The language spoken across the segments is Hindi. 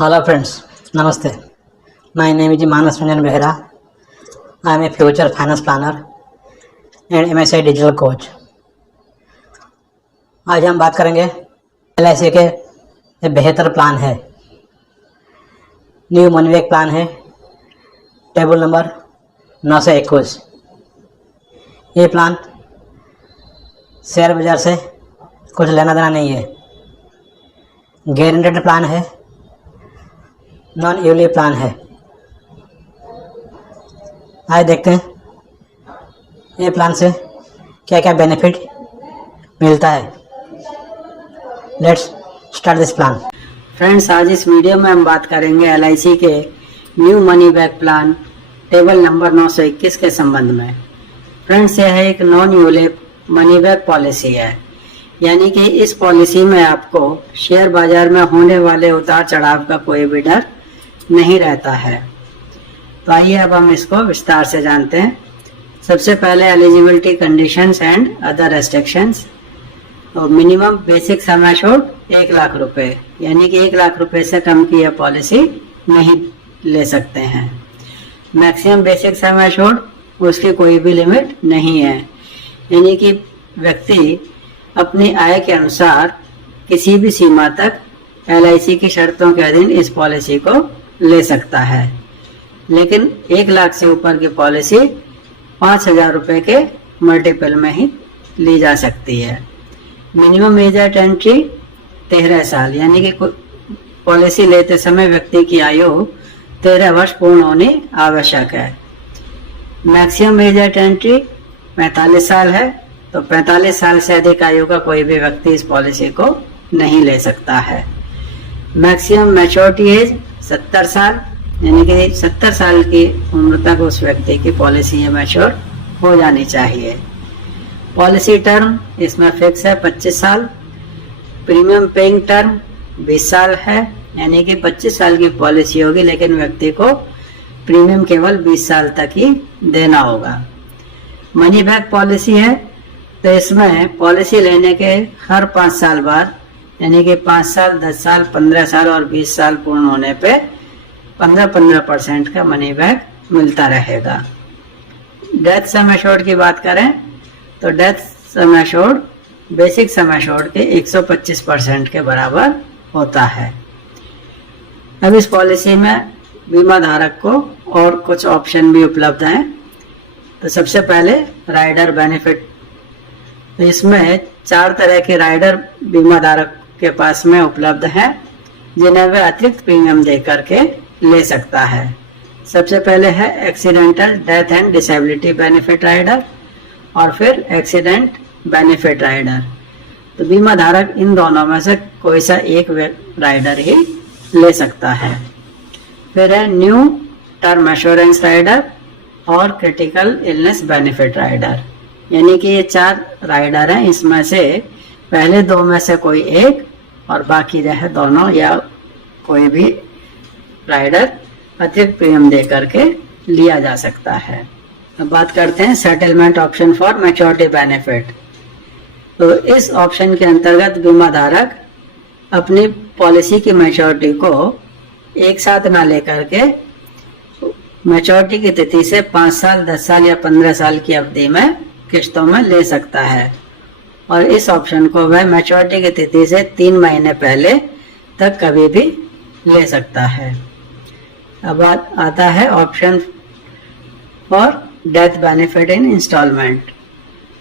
Hello friends, Namaste. My name is Manas Ranjan Behra. I am a future finance planner and MSI digital coach. आज हम बात करेंगे LIC के एक बेहतर प्लान है, न्यू मनी बैक प्लान है, टेबल नंबर 921। ये प्लान शेयर बाजार से कुछ लेना देना नहीं है, गारंटेड प्लान है, नॉन ईयरली प्लान है। आइए देखते हैं ये प्लान से क्या क्या बेनिफिट मिलता है। Let's start this plan. Friends, आज इस वीडियो में हम बात करेंगे LIC के new money back plan table number 921 के संबंध में। फ्रेंड्स, यह एक non yearly money back policy है, यानी कि इस पॉलिसी में आपको शेयर बाजार में होने वाले उतार चढ़ाव का कोई भी डर नहीं रहता है। तो आइए अब हम इसको विस्तार से जानते हैं। सबसे पहले eligibility conditions and other restrictions. तो minimum basic sum assured 1 lakh रुपए, यानी कि 1 लाख रुपए से कम की यह पॉलिसी नहीं ले सकते हैं। मैक्सिमम बेसिक सम एश्योर्ड उसकी कोई भी लिमिट नहीं है, यानी कि व्यक्ति अपनी आय के अनुसार किसी भी सीमा तक LIC की शर्तों के अधीन इस पॉलिसी को ले सकता है। लेकिन 1 लाख से ऊपर की पॉलिसी 5,000 रुपए के मल्टीपल में ही ली जा सकती है। मिनिमम एज एट एंट्री 13 साल, यानी कि पॉलिसी लेते समय व्यक्ति की आयु 13 वर्ष पूर्ण होनी आवश्यक है। मैक्सिमम एज एट एंट्री 45 साल है, तो 45 साल से अधिक आयु का कोई भी व्यक्ति इस पॉलिसी को नहीं ले सकता है। मैक्सिमम मैच्योरिटी एज 70 साल, यानी कि 70 साल की उम्र तक उस व्यक्ति की पॉलिसी मैच्योर हो जानी चाहिए। पॉलिसी टर्म इसमें फिक्स है 25 साल। प्रीमियम पेइंग टर्म 20 साल है, यानी कि 25 साल की पॉलिसी होगी, लेकिन व्यक्ति को प्रीमियम केवल 20 साल तक ही देना होगा। मनी बैक पॉलिसी है, तो इसमें पॉलिसी लेने के हर 5 साल बाद, यानी कि 5 साल, 10 साल, 15 साल और 20 साल पूर्ण होने पे 15% का मनी बैक मिलता रहेगा। डेथ सम एश्योर्ड की बात करें तो death sum assured basic sum assured के 125% के बराबर होता है। अब इस पॉलिसी में बीमा धारक को और कुछ ऑप्शन भी उपलब्ध हैं। तो सबसे पहले राइडर बेनिफिट। तो इसमें 4 तरह के राइडर बीमा धारक के पास में उपलब्ध हैं, जिन्हें वह अतिरिक्त प्रीमियम दे करके ले सकता है। सबसे पहले है accidental death and disability benefit rider और फिर एक्सीडेंट बेनिफिट राइडर। तो बीमा धारक इन दोनों में से कोई सा एक राइडर ही ले सकता है। फिर है न्यू टर्म एश्योरेंस राइडर और क्रिटिकल इलनेस बेनिफिट राइडर, यानी कि ये 4 राइडर हैं। इसमें से पहले 2 में से कोई एक और बाकी रहे दोनों या कोई भी राइडर अतिरिक्त प्रीमियम दे करके लिया जा सकता है। अब बात करते हैं settlement option for maturity benefit. तो इस ऑप्शन के अंतर्गत बीमा धारक अपनी पॉलिसी की मैच्योरिटी को एक साथ ना लेकर के मैच्योरिटी की तिथि से 5 साल, 10 साल या 15 साल की अवधि में किस्तों में ले सकता है, और इस ऑप्शन को वह मैच्योरिटी की तिथि से 3 महीने पहले तक कभी भी ले सकता है। अब आता है option for death benefit in installment.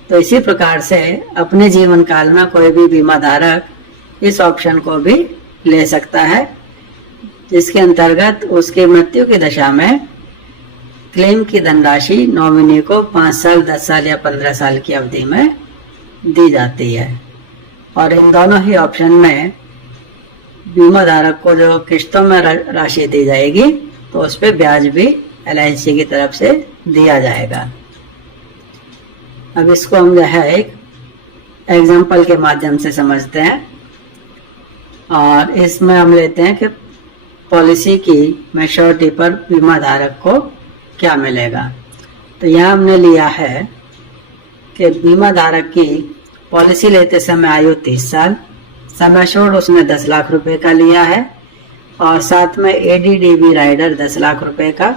तो इसी प्रकार से अपने जीवन काल में कोई भी बीमा धारक इस ऑप्शन को भी ले सकता है, जिसके अंतर्गत उसकी मृत्यु की दशा में क्लेम की धनराशि नॉमिनी को 5 साल, 10 साल या 15 साल की अवधि में दी जाती है। और इन दोनों ही ऑप्शन में बीमा धारक को जो किस्तों में राशि दी जाएगी, तो उस पर ब्याज भी LIC की तरफ से दिया जाएगा। अब इसको हम जो है एक एग्जाम्पल के माध्यम से समझते हैं, और इसमें हम लेते हैं कि पॉलिसी की मैच्योरिटी पर बीमा धारक को क्या मिलेगा। तो यहाँ हमने लिया है कि बीमा धारक की पॉलिसी लेते समय आयु 30 साल, सम एश्योर्ड उसने 10 लाख रुपए का लिया है, और साथ में ADDB राइडर 10 लाख रुपए का।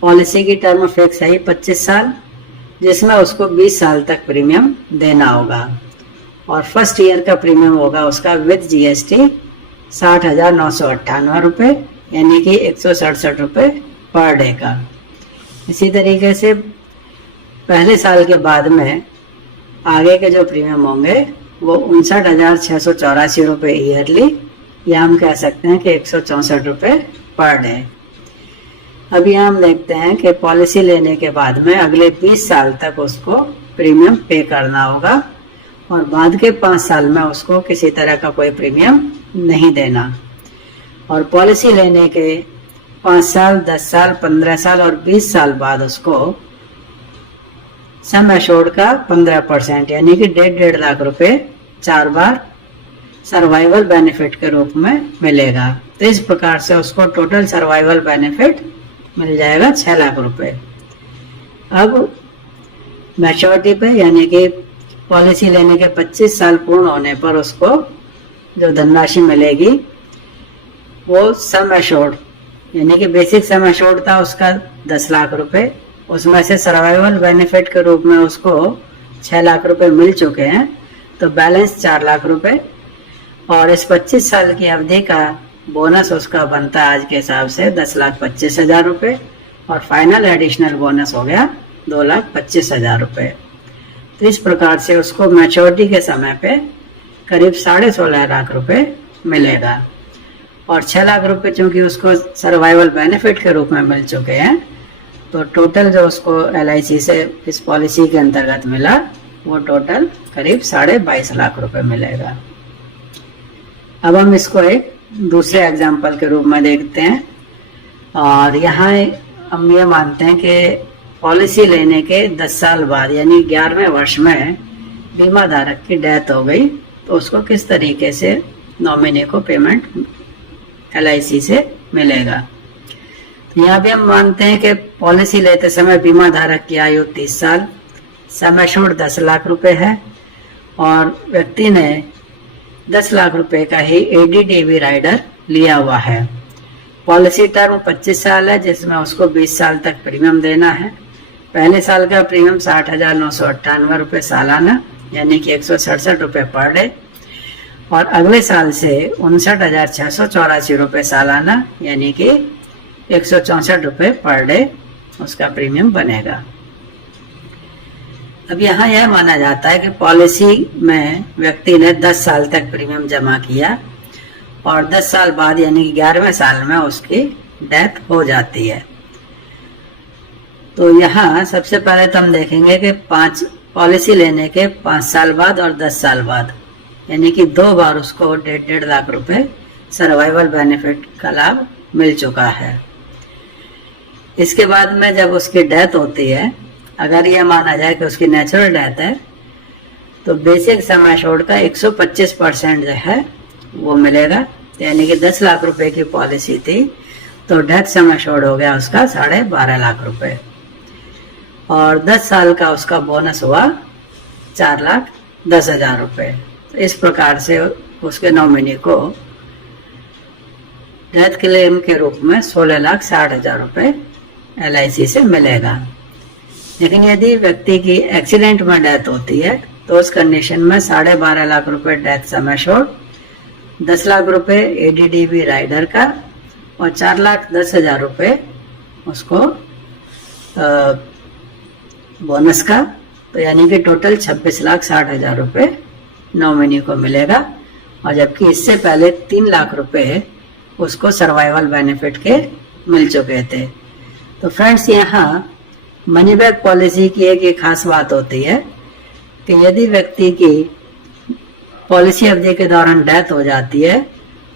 पॉलिसी की टर्म फिक्स है 25 साल, जिसमें उसको 20 साल तक प्रीमियम देना होगा। और फर्स्ट ईयर का प्रीमियम होगा उसका विद GST 60,998 रुपये, यानी कि 167 रुपये पर डे का। इसी तरीके से पहले साल के बाद में आगे के जो प्रीमियम होंगे वो 59,684 रुपये ईयरली, या हम कह सकते हैं कि 164 रुपये पर डे। अब यहाँ हम देखते हैं कि पॉलिसी लेने के बाद में अगले 20 साल तक उसको प्रीमियम पे करना होगा और बाद के 5 साल में उसको किसी तरह का कोई प्रीमियम नहीं देना। और पॉलिसी लेने के 5 साल, 10 साल, 15 साल और 20 साल बाद उसको सम एश्योर्ड का 15% यानी कि 1.5 लाख रुपए 4 बार सर्वाइवल बेनिफिट के रूप में मिलेगा। तो इस प्रकार से उसको टोटल सर्वाइवल बेनिफिट मिल जाएगा 6 लाख रुपए। अब मैच्योरिटी पे यानी कि पॉलिसी लेने के 25 साल पूर्ण होने पर उसको जो धनराशि मिलेगी वो सम एश्योर्ड यानी कि बेसिक सम एश्योर्ड था उसका 10 लाख रुपए, उसमें से सर्वाइवल बेनिफिट के रूप में उसको 6 लाख रुपए मिल चुके हैं, तो बैलेंस 4 लाख रुपए। और इस 25 साल की अवधि का बोनस उसका बनता है आज के हिसाब से 10,25,000 रुपये और फाइनल एडिशनल बोनस हो गया 2,25,000 रुपये। तो इस प्रकार से उसको मैच्योरिटी के समय पे करीब 16.5 लाख रुपए मिलेगा। और 6 लाख रुपए चूंकि उसको सर्वाइवल बेनिफिट के रूप में मिल चुके हैं, तो टोटल जो उसको LIC से इस पॉलिसी के अंतर्गत मिला वो टोटल करीब 22.5 लाख रुपए मिलेगा। अब हम इसको एक दूसरे एग्जाम्पल के रूप में देखते हैं। और यहाँ हम ये मानते हैं कि पॉलिसी लेने के 10 साल बाद यानी 11वें वर्ष में बीमा धारक की डेथ हो गई, तो उसको किस तरीके से नॉमिनी को पेमेंट LIC से मिलेगा। तो यहाँ भी हम मानते हैं कि पॉलिसी लेते समय बीमा धारक की आयु 30 साल, सम एश्योर्ड 10 लाख रुपए है और व्यक्ति ने 10 लाख रुपए का ही ADDB राइडर लिया हुआ है। पॉलिसी टर्म 25 साल है, जिसमें उसको 20 साल तक प्रीमियम देना है। पहले साल का प्रीमियम 60,998 रुपये सालाना यानी कि 167 रुपये पर डे, और अगले साल से 59,684 रुपये सालाना यानी कि 164 रुपये पर डे उसका प्रीमियम बनेगा। अब यहाँ यह माना जाता है कि पॉलिसी में व्यक्ति ने 10 साल तक प्रीमियम जमा किया और 10 साल बाद यानी कि 11वें साल में उसकी डेथ हो जाती है। तो यहाँ सबसे पहले तो हम देखेंगे कि पॉलिसी लेने के 5 साल बाद और 10 साल बाद यानी कि 2 बार उसको 1.5 लाख रुपए सर्वाइवल बेनिफिट का लाभ मिल चुका है। इसके बाद में जब उसकी डेथ होती है, अगर यह माना जाए कि उसकी नेचुरल डेथ है, तो बेसिक सम एश्योर्ड का 125% जो है वो मिलेगा। यानी कि 10 लाख रुपए की पॉलिसी थी तो डेथ सम एश्योर्ड हो गया उसका 12.5 लाख रुपए और 10 साल का उसका बोनस हुआ 4,10,000 रुपए। तो इस प्रकार से उसके नॉमिनी को डेथ क्लेम के रूप में 16,60,000 रुपए LIC से मिलेगा। लेकिन यदि व्यक्ति की एक्सीडेंट में डेथ होती है तो उस कंडीशन में 12.5 लाख रुपए डेथ सम एश्योर्ड, 10 लाख रुपए ADDB राइडर का और 4,10,000 रुपए उसको बोनस का, तो यानी कि टोटल 26,60,000 रुपए नॉमिनी को मिलेगा। और जबकि इससे पहले 3 लाख रुपए उसको सर्वाइवल बेनिफिट के मिल चुके थे। तो फ्रेंड्स, यहाँ मनी बैक पॉलिसी की एक खास बात होती है कि यदि व्यक्ति की पॉलिसी अवधि के दौरान डेथ हो जाती है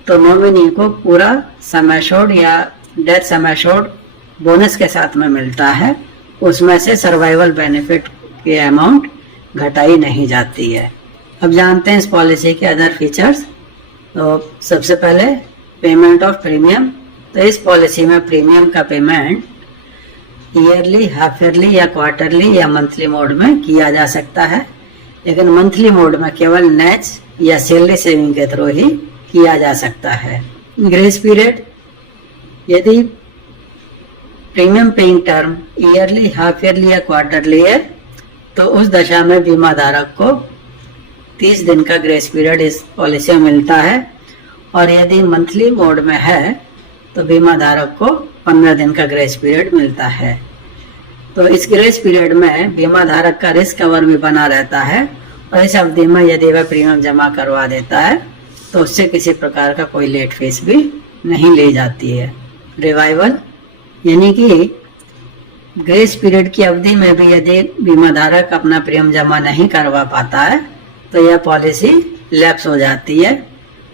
तो नॉमिनी को पूरा सम एश्योर्ड या डेथ सम एश्योर्ड बोनस के साथ में मिलता है, उसमें से सर्वाइवल बेनिफिट की अमाउंट घटाई नहीं जाती है। अब जानते हैं इस पॉलिसी के अदर फीचर्स। तो सबसे पहले पेमेंट ऑफ प्रीमियम। तो इस पॉलिसी में प्रीमियम का पेमेंट ईयरली, हाफ ईयरली या क्वार्टरली या मंथली मोड में किया जा सकता है, लेकिन मंथली मोड में केवल नेच या सैलरी सेविंग के थ्रू ही किया जा सकता है। ग्रेस पीरियड, यदि premium paying term yearly, half yearly या क्वार्टरली है तो उस दशा में बीमा धारक को 30 दिन का ग्रेस पीरियड इस पॉलिसी में मिलता है, और यदि मंथली मोड में है तो बीमा धारक को 15 दिन का ग्रेस पीरियड मिलता है। तो इस ग्रेस पीरियड में बीमा धारक का रिस्क कवर भी बना रहता है, और इस अवधि में यदि वह प्रीमियम जमा करवा देता है तो उससे किसी प्रकार का कोई लेट फीस भी नहीं ली जाती है। रिवाइवल यानी कि ग्रेस पीरियड की अवधि में भी यदि बीमा धारक अपना प्रीमियम जमा नहीं करवा पाता है तो यह पॉलिसी लैप्स हो जाती है,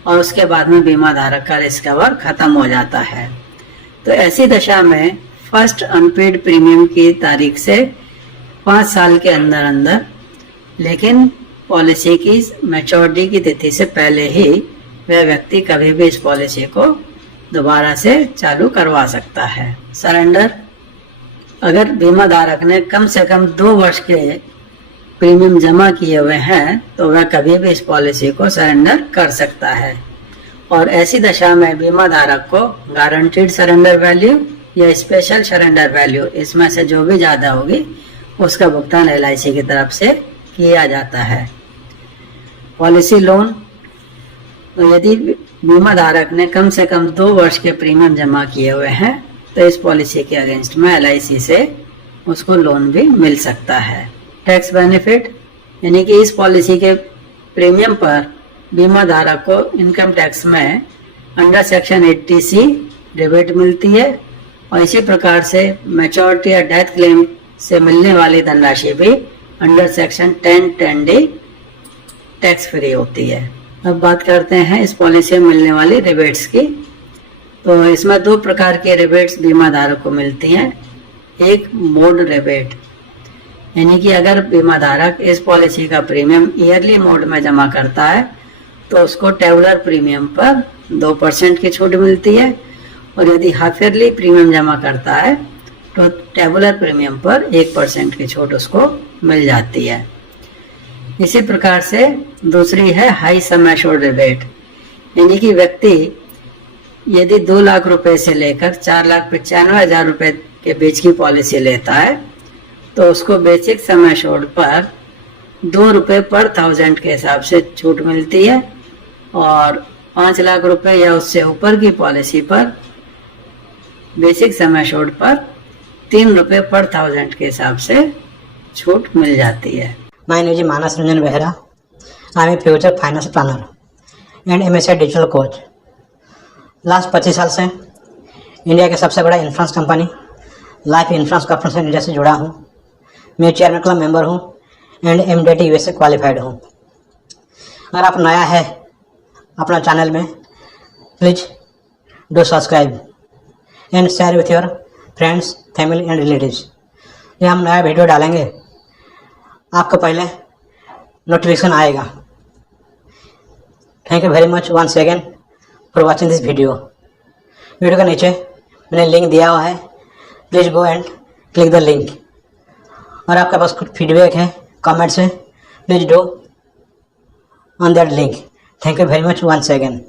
और उसके बाद में बीमा धारक का रिस्क कवर खत्म हो जाता है। तो ऐसी दशा में फर्स्ट अनपेड प्रीमियम की तारीख से 5 साल के अंदर अंदर, लेकिन पॉलिसी की मैच्योरिटी की तिथि से पहले ही वह व्यक्ति कभी भी इस पॉलिसी को दोबारा से चालू करवा सकता है। सरेंडर, अगर बीमा धारक ने कम से कम 2 वर्ष के प्रीमियम जमा किए हुए हैं तो वह कभी भी इस पॉलिसी को सरेंडर कर सकता है, और ऐसी दशा में बीमा धारक को गारंटीड सरेंडर वैल्यू या स्पेशल सरेंडर वैल्यू, इसमें से जो भी ज्यादा होगी उसका भुगतान LIC की तरफ से किया जाता है। पॉलिसी लोन, तो यदि बीमा धारक ने कम से कम 2 वर्ष के प्रीमियम जमा किए हुए हैं तो इस पॉलिसी के अगेंस्ट में LIC से उसको लोन भी मिल सकता है। टैक्स बेनिफिट, यानी कि इस पॉलिसी के प्रीमियम पर बीमा धारक को इनकम टैक्स में अंडर सेक्शन 80C रिबेट मिलती है, और इसी प्रकार से मैच्योरिटी या डेथ क्लेम से मिलने वाली धनराशि भी under section 10(10)D tax free होती है। अब बात करते हैं इस पॉलिसी में मिलने वाली रिबेट्स की। तो इसमें 2 प्रकार के रिबेट्स बीमा धारक को मिलती हैं। एक मोड रिबेट, यानी कि अगर बीमा धारक इस पॉलिसी का प्रीमियम ईयरली मोड में जमा करता है तो उसको टेबुलर प्रीमियम पर 2% की छूट मिलती है, और यदि हाफ ईयरली प्रीमियम जमा करता है तो टेबुलर प्रीमियम पर 1% की छूट उसको मिल जाती है। इसी प्रकार से दूसरी है हाई सम एश्योर्ड रिबेट, यानी कि व्यक्ति यदि 2 लाख रुपए से लेकर 4,95,000 रुपए के बीच की पॉलिसी लेता है तो उसको बेसिक सम एश्योर्ड पर 2 रुपए पर 1000 के हिसाब से छूट मिलती है, और 5 लाख रुपए या उससे ऊपर की पॉलिसी पर बेसिक सम एश्योर्ड पर 3 रुपए पर 1000 के हिसाब से छूट मिल जाती है। My name is Manas Ranjan Behra. I am a future finance planner and MSI digital coach. Last 25 साल से इंडिया के सबसे बड़ा insurance company life insurance corporation India से जुड़ा हूँ। मैं चेयरमैन क्लब मेंबर हूँ एंड MDT USA क्वालिफाइड हूँ। अगर आप नया है अपना चैनल में, please do subscribe and share with your friends, family and relatives. ये हम नया वीडियो डालेंगे आपको पहले नोटिफिकेशन आएगा। Thank you very much once again for watching this video. Video के नीचे मैंने लिंक दिया हुआ है, please go and click the link. और आपके पास कुछ फीडबैक है कमेंट्स में, please do on that link. Thank you very much once again.